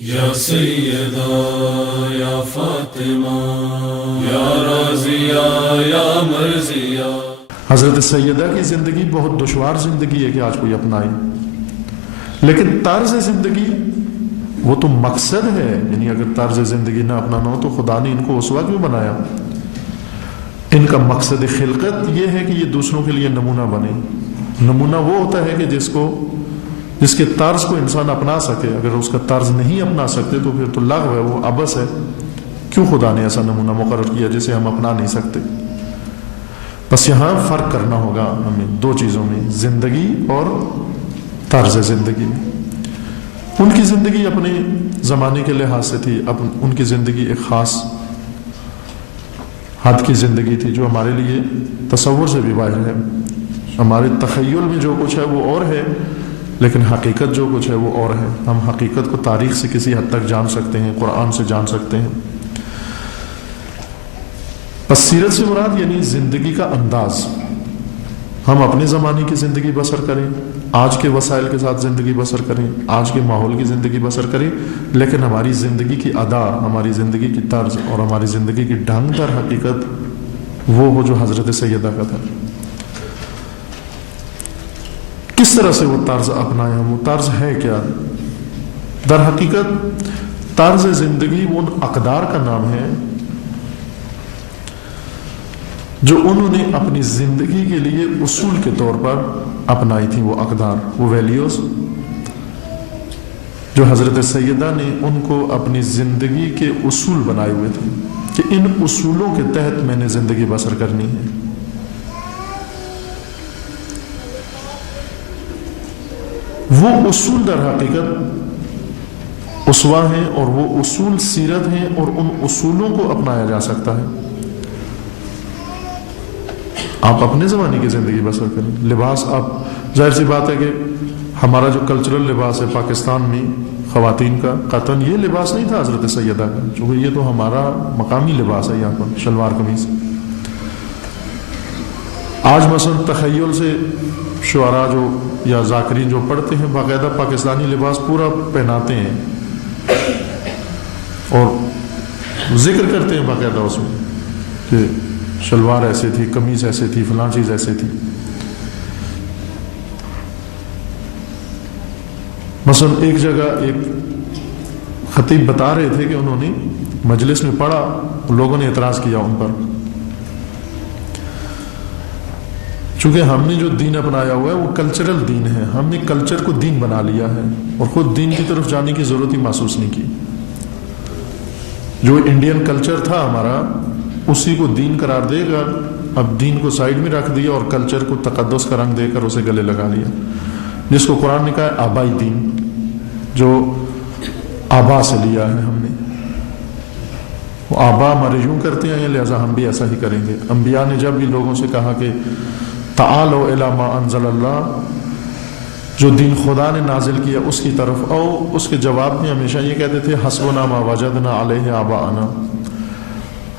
یا سیدہ یا فاطمہ یا رازیہ یا مرضیہ۔ حضرت سیدہ کی زندگی بہت دشوار زندگی ہے کہ آج کوئی اپنائے، لیکن طرز زندگی وہ تو مقصد ہے، یعنی اگر طرز زندگی نہ اپنانا ہو تو خدا نے ان کو اسوہ کیوں بنایا؟ ان کا مقصد خلقت یہ ہے کہ یہ دوسروں کے لیے نمونہ بنے۔ نمونہ وہ ہوتا ہے کہ جس کے طرز کو انسان اپنا سکے، اگر اس کا طرز نہیں اپنا سکتے تو پھر تو لغو ہے، وہ عبث ہے۔ کیوں خدا نے ایسا نمونہ مقرر کیا جسے ہم اپنا نہیں سکتے؟ بس یہاں فرق کرنا ہوگا ہمیں دو چیزوں میں، زندگی اور طرز زندگی میں۔ ان کی زندگی اپنے زمانے کے لحاظ سے تھی، ان کی زندگی ایک خاص حد کی زندگی تھی جو ہمارے لیے تصور سے بھی باہر ہے۔ ہمارے تخیل میں جو کچھ ہے وہ اور ہے، لیکن حقیقت جو کچھ ہے وہ اور ہے۔ ہم حقیقت کو تاریخ سے کسی حد تک جان سکتے ہیں، قرآن سے جان سکتے ہیں۔ بس سیرت سے مراد یعنی زندگی کا انداز، ہم اپنے زمانے کی زندگی بسر کریں، آج کے وسائل کے ساتھ زندگی بسر کریں، آج کے ماحول کی زندگی بسر کریں، لیکن ہماری زندگی کی ادا، ہماری زندگی کی طرز اور ہماری زندگی کی ڈھنگ در حقیقت وہ ہو جو حضرت سیدہ کا تھا۔ کس طرح سے وہ طرز اپنائے ہم؟ وہ طرز ہے کیا؟ در حقیقت طرز زندگی ان اقدار کا نام ہے جو انہوں نے اپنی زندگی کے لیے اصول کے طور پر اپنائی تھی، وہ اقدار، وہ ویلیوز جو حضرت سیدہ نے ان کو اپنی زندگی کے اصول بنائے ہوئے تھے کہ ان اصولوں کے تحت میں نے زندگی بسر کرنی ہے۔ وہ اصول در حقیقت اسوہ ہیں اور وہ اصول سیرت ہیں، اور ان اصولوں کو اپنایا جا سکتا ہے۔ آپ اپنے زمانے کی زندگی بسر کریں۔ لباس، آپ ظاہر سی بات ہے کہ ہمارا جو کلچرل لباس ہے پاکستان میں خواتین کا، قطعاً یہ لباس نہیں تھا حضرت سیدہ کا، چونکہ یہ تو ہمارا مقامی لباس ہے یہاں پر، شلوار قمیض۔ آج مثلا تخیل سے شعراء جو یا ذاکرین جو پڑھتے ہیں باقاعدہ پاکستانی لباس پورا پہناتے ہیں اور ذکر کرتے ہیں باقاعدہ اس میں کہ شلوار ایسے تھی، قمیض ایسے تھی، فلاں چیز ایسے تھی۔ مثلا ایک جگہ ایک خطیب بتا رہے تھے کہ انہوں نے مجلس میں پڑھا، لوگوں نے اعتراض کیا ان پر، چونکہ ہم نے جو دین اپنایا ہوا ہے وہ کلچرل دین ہے، ہم نے کلچر کو دین بنا لیا ہے اور خود دین کی طرف جانے کی ضرورت ہی محسوس نہیں کی۔ جو انڈین کلچر تھا ہمارا اسی کو دین قرار دے گا، اب دین کو سائیڈ میں رکھ دیا اور کلچر کو تقدس کا رنگ دے کر اسے گلے لگا لیا، جس کو قرآن نے کہا ہے آبائی دین، جو آبا سے لیا ہے ہم نے۔ وہ آبا ہمارے یوں کرتے ہیں لہذا ہم بھی ایسا ہی کریں گے۔ انبیاء نے جب بھی لوگوں سے کہا کہ تعالوا الی ما انزل اللہ، جو دین خدا نے نازل کیا اس کی طرف آؤ، اس کے جواب میں ہمیشہ یہ کہتے تھے حسبنا ما وجدنا علیہ آباءنا،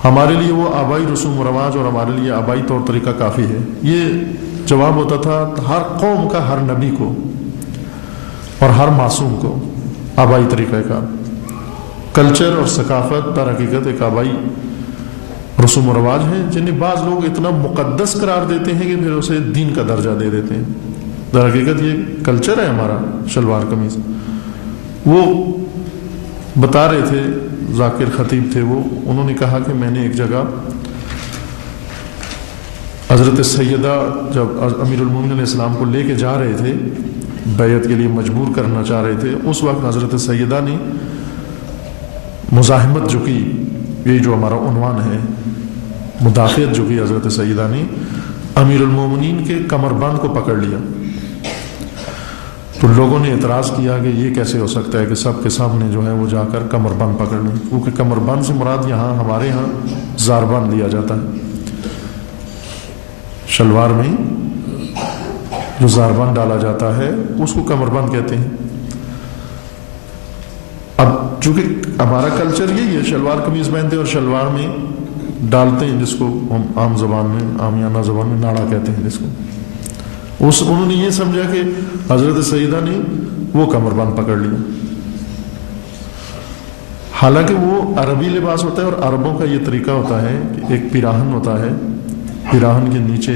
ہمارے لیے وہ آبائی رسوم و رواج اور ہمارے لیے آبائی طور طریقہ کافی ہے۔ یہ جواب ہوتا تھا ہر قوم کا، ہر نبی کو اور ہر معصوم کو، آبائی طریقہ کا۔ کلچر اور ثقافت در حقیقت ایک آبائی رسوم و رواج ہیں جنہیں بعض لوگ اتنا مقدس قرار دیتے ہیں کہ پھر اسے دین کا درجہ دے دیتے ہیں۔ در حقیقت یہ کلچر ہے ہمارا، شلوار قمیض۔ وہ بتا رہے تھے، ذاکر خطیب تھے وہ، انہوں نے کہا کہ میں نے ایک جگہ حضرت سیدہ جب امیر المومنین علیہ السلام کو لے کے جا رہے تھے، بیعت کے لیے مجبور کرنا چاہ رہے تھے، اس وقت حضرت سیدہ نے مزاحمت جو کی، یہ جو ہمارا عنوان ہے، مدافعت جو کی حضرت سیدہ نے، امیر المومنین کے کمر بند کو پکڑ لیا۔ تو لوگوں نے اعتراض کیا کہ یہ کیسے ہو سکتا ہے کہ سب کے سامنے جو ہے وہ جا کر کمر بند پکڑ لیں، کیونکہ کمر بند سے مراد یہاں ہمارے یہاں زار بند لیا جاتا ہے، شلوار میں جو زار بند ڈالا جاتا ہے اس کو کمر بند کہتے ہیں۔ اب چونکہ ہمارا کلچر یہی ہے، شلوار قمیض پہنتے اور شلوار میں ڈالتے ہیں جس کو ہم عام زبان میں، عامیانہ زبان میں ناڑا کہتے ہیں جس کو، انہوں نے یہ سمجھا کہ حضرت سیدہ نے وہ کمر بند پکڑ لیا۔ حالانکہ وہ عربی لباس ہوتا ہے، اور عربوں کا یہ طریقہ ہوتا ہے کہ ایک پیراہن ہوتا ہے، پیراہن کے نیچے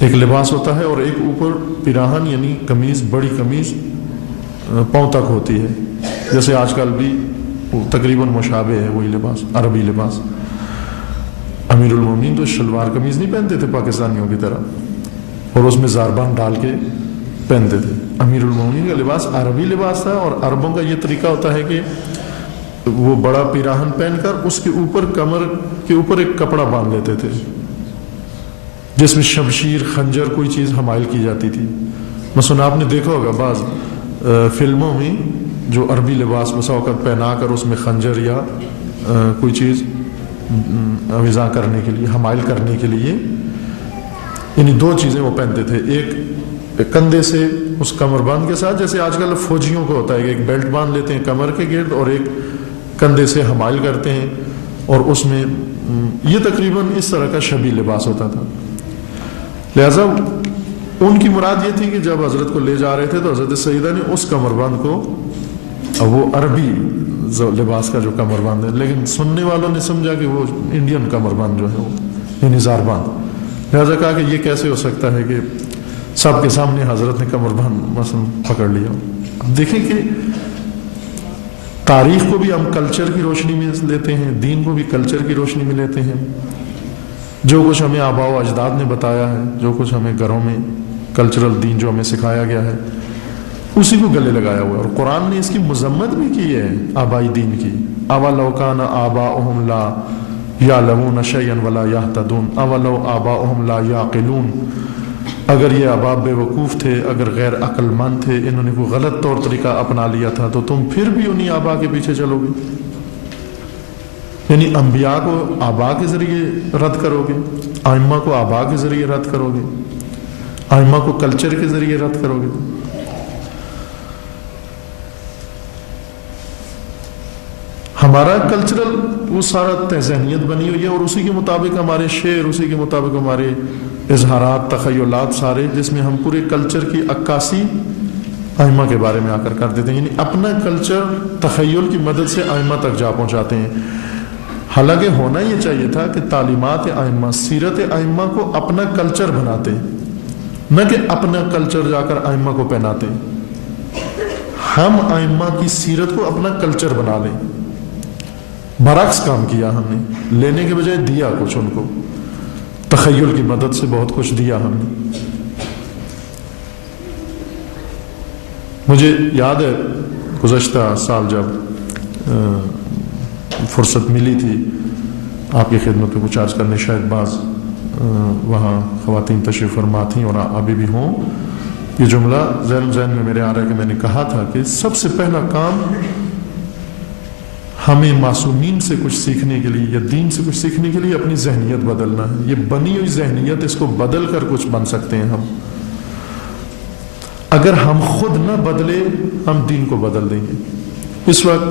ایک لباس ہوتا ہے، اور ایک اوپر پیراہن یعنی قمیض، بڑی قمیض پاؤں تک ہوتی ہے، جیسے آج کل بھی تقریباً مشابہ ہے وہی لباس، عربی لباس۔ امیر المومنین تو شلوار قمیض نہیں پہنتے تھے پاکستانیوں کی طرح، اور اس میں زاربان ڈال کے پہنتے تھے۔ امیر المومنین کا لباس عربی لباس تھا، اور عربوں کا یہ طریقہ ہوتا ہے کہ وہ بڑا پیراہن پہن کر اس کے اوپر کمر کے اوپر ایک کپڑا باندھ لیتے تھے جس میں شمشیر، خنجر، کوئی چیز حمائل کی جاتی تھی۔ مثلا آپ نے دیکھا ہوگا بعض فلموں میں جو عربی لباس بسا اوقات پہنا کر اس میں خنجر یا کوئی چیز اویزاں کرنے کے لیے، حمائل کرنے کے لیے، یعنی دو چیزیں وہ پہنتے تھے، ایک کندھے سے اس کمر بند کے ساتھ، جیسے آج کل فوجیوں کو ہوتا ہے کہ ایک بیلٹ باندھ لیتے ہیں کمر کے گرد اور ایک کندھے سے حمائل کرتے ہیں، اور اس میں یہ تقریباً اس طرح کا شبیہ لباس ہوتا تھا۔ لہذا ان کی مراد یہ تھی کہ جب حضرت کو لے جا رہے تھے تو حضرت سیدہ نے اس کمر بند کو، وہ عربی لباس کا جو کمر بند ہے، لیکن سننے والوں نے سمجھا کہ وہ انڈین کمر بند جو ہے وہ یعنی زار بند، لہذا کہا کہ یہ کیسے ہو سکتا ہے کہ سب کے سامنے حضرت نے کمر بند مثلا پکڑ لیا۔ اب دیکھیں کہ تاریخ کو بھی ہم کلچر کی روشنی میں لیتے ہیں، دین کو بھی کلچر کی روشنی میں لیتے ہیں۔ جو کچھ ہمیں آباء و اجداد نے بتایا ہے، جو کچھ ہمیں گھروں میں کلچرل دین جو ہمیں سکھایا گیا ہے، اسی کو گلے لگایا ہوا ہے، اور قرآن نے اس کی مذمت بھی کی ہے آبائی دین کی۔ اولو کان آباؤہم لا یعلمون شیئا ولا یہتدون اولو آباؤہم لا یعقلون، اگر یہ آباء بے وقوف تھے، اگر غیر عقل مند تھے، انہوں نے کوئی غلط طور طریقہ اپنا لیا تھا، تو تم پھر بھی انہی آباء کے پیچھے چلو گے، یعنی انبیاء کو آباء کے ذریعے رد کرو گے، ائمہ کو آباء کے ذریعے رد کرو گے، ائمہ کو کلچر کے ذریعے رد کرو گے۔ ہمارا کلچرل وہ سارا ذہنیت بنی ہوئی ہے، اور اسی کے مطابق ہمارے شعر، اسی کے مطابق ہمارے اظہارات، تخیلات سارے، جس میں ہم پورے کلچر کی عکاسی ائمہ کے بارے میں آ کر کر دیتے ہیں، یعنی اپنا کلچر تخیل کی مدد سے ائمہ تک جا پہنچاتے ہیں۔ حالانکہ ہونا یہ چاہیے تھا کہ تعلیمات ائمہ، سیرت ائمہ کو اپنا کلچر بناتے، نہ کہ اپنا کلچر جا کر ائمہ کو پہناتے۔ ہم ائمہ کی سیرت کو اپنا کلچر بنا لیں، برعکس کام کیا ہم نے، لینے کے بجائے دیا کچھ ان کو، تخیل کی مدد سے بہت کچھ دیا ہم نے۔ مجھے یاد ہے گزشتہ سال جب فرصت ملی تھی آپ کی خدمت میں کچھ عرض کرنے، شاید بعض وہاں خواتین تشریف فرما تھیں اور ابھی بھی ہوں، یہ جملہ ذہن میں میرے آ رہا ہے کہ میں نے کہا تھا کہ سب سے پہلا کام ہمیں معصومین سے کچھ سیکھنے کے لیے یا دین سے کچھ سیکھنے کے لیے اپنی ذہنیت بدلنا ہے۔ یہ بنی ہوئی ذہنیت، اس کو بدل کر کچھ بن سکتے ہیں ہم۔ اگر ہم خود نہ بدلے، ہم دین کو بدل دیں گے۔ اس وقت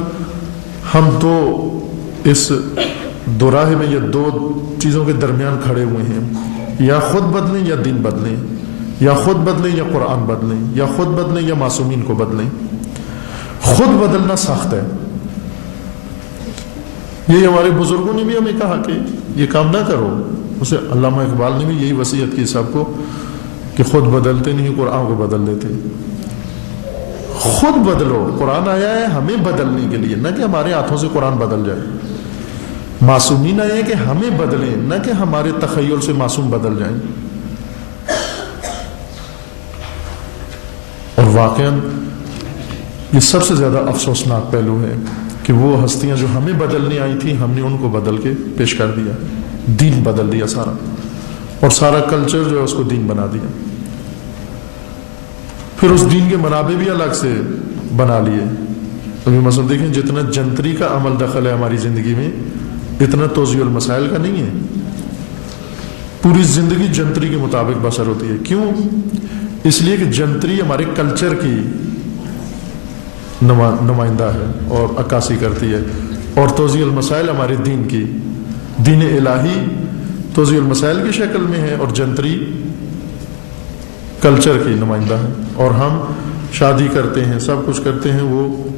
ہم اس دوراہے میں یا دو چیزوں کے درمیان کھڑے ہوئے ہیں، یا خود بدلیں یا دین بدلیں، یا خود بدلیں یا قرآن بدلیں، یا خود بدلیں یا معصومین کو بدلیں۔ خود بدلنا سخت ہے، یہ ہمارے بزرگوں نے بھی ہمیں کہا کہ یہ کام نہ کرو۔ اسے علامہ اقبال نے بھی یہی وصیت کی سب کو کہ خود بدلتے نہیں، قرآن کو بدل دیتے۔ خود بدلو، قرآن آیا ہے ہمیں بدلنے کے لیے، نہ کہ ہمارے ہاتھوں سے قرآن بدل جائے۔ معصومین آئے ہیں کہ ہمیں بدلیں، نہ کہ ہمارے تخیل سے معصوم بدل جائیں۔ اور واقعاً یہ سب سے زیادہ افسوسناک پہلو ہے کہ وہ ہستیاں جو ہمیں بدلنے آئی تھیں، ہم نے ان کو بدل کے پیش کر دیا، دین بدل دیا سارا، اور سارا کلچر جو ہے اس کو دین بنا دیا۔ پھر اس دین کے منابع بھی الگ سے بنا لیے۔ ابھی مثلا دیکھیں جتنا جنتری کا عمل دخل ہے ہماری زندگی میں، اتنا توضیع المسائل کا نہیں ہے۔ پوری زندگی جنتری کے مطابق بسر ہوتی ہے۔ کیوں؟ اس لیے کہ جنتری ہمارے کلچر کی نمائندہ ہے اور عکاسی کرتی ہے، اور توضیع المسائل ہمارے دین کی، دین الہی توضیع المسائل کی شکل میں ہے، اور جنتری کلچر کی نمائندہ ہے۔ اور ہم شادی کرتے ہیں، سب کچھ کرتے ہیں، وہ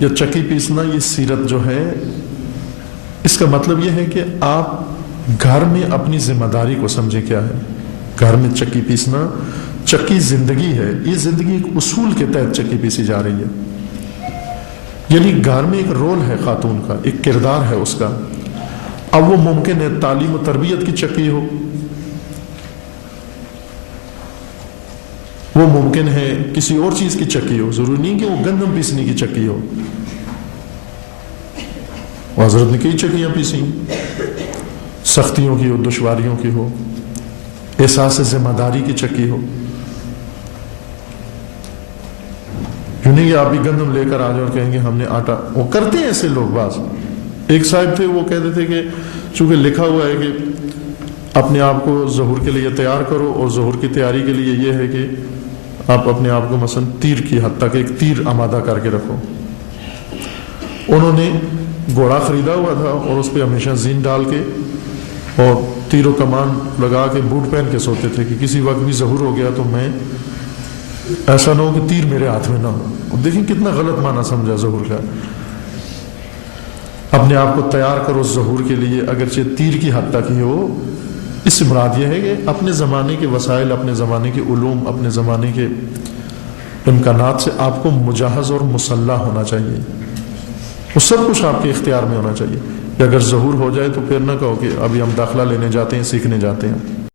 یا چکی پیسنا، یہ سیرت جو ہے اس کا مطلب یہ ہے کہ آپ گھر میں اپنی ذمہ داری کو سمجھیں کیا ہے. گھر میں چکی پیسنا، چکی زندگی ہے، یہ زندگی ایک اصول کے تحت چکی پیسی جا رہی ہے. یعنی گھر میں ایک رول ہے خاتون کا، ایک کردار ہے اس کا. اب وہ ممکن ہے تعلیم و تربیت کی چکی ہو، وہ ممکن ہے کسی اور چیز کی چکی ہو، ضروری نہیں کہ وہ گندم پیسنے کی چکی ہو. حضرت نے کئی چکیاں پیسی، سختیوں کی ہو، دشواریوں کی ہو، احساس ذمہ داری کی چکی ہو. یوں نہیں کہ آپ بھی گندم لے کر آ جاؤ اور کہیں گے ہم نے آٹا، وہ کرتے ہیں ایسے لوگ. بعض ایک صاحب تھے، وہ کہتے تھے کہ چونکہ لکھا ہوا ہے کہ اپنے آپ کو ظہور کے لیے تیار کرو، اور ظہور کی تیاری کے لیے یہ ہے کہ آپ اپنے آپ کو مثلا تیر کی حد تک ایک تیر آمادہ کر کے رکھو. انہوں نے گھوڑا خریدا ہوا تھا اور اس پہ ہمیشہ زین ڈال کے اور تیر و کمان لگا کے بوٹ پہن کے سوتے تھے کہ کسی وقت بھی ظہور ہو گیا تو میں ایسا نہ ہو کہ تیر میرے ہاتھ میں نہ ہو. دیکھیں کتنا غلط معنی سمجھا ظہور کا. اپنے آپ کو تیار کرو ظہور کے لیے، اگرچہ تیر کی حد تک ہی ہو. اس سے مراد یہ ہے کہ اپنے زمانے کے وسائل، اپنے زمانے کے علوم، اپنے زمانے کے امکانات سے آپ کو مجہز اور مسلح ہونا چاہیے. وہ سب کچھ آپ کے اختیار میں ہونا چاہیے کہ اگر ظہور ہو جائے تو پھر نہ کہو کہ ابھی ہم داخلہ لینے جاتے ہیں، سیکھنے جاتے ہیں.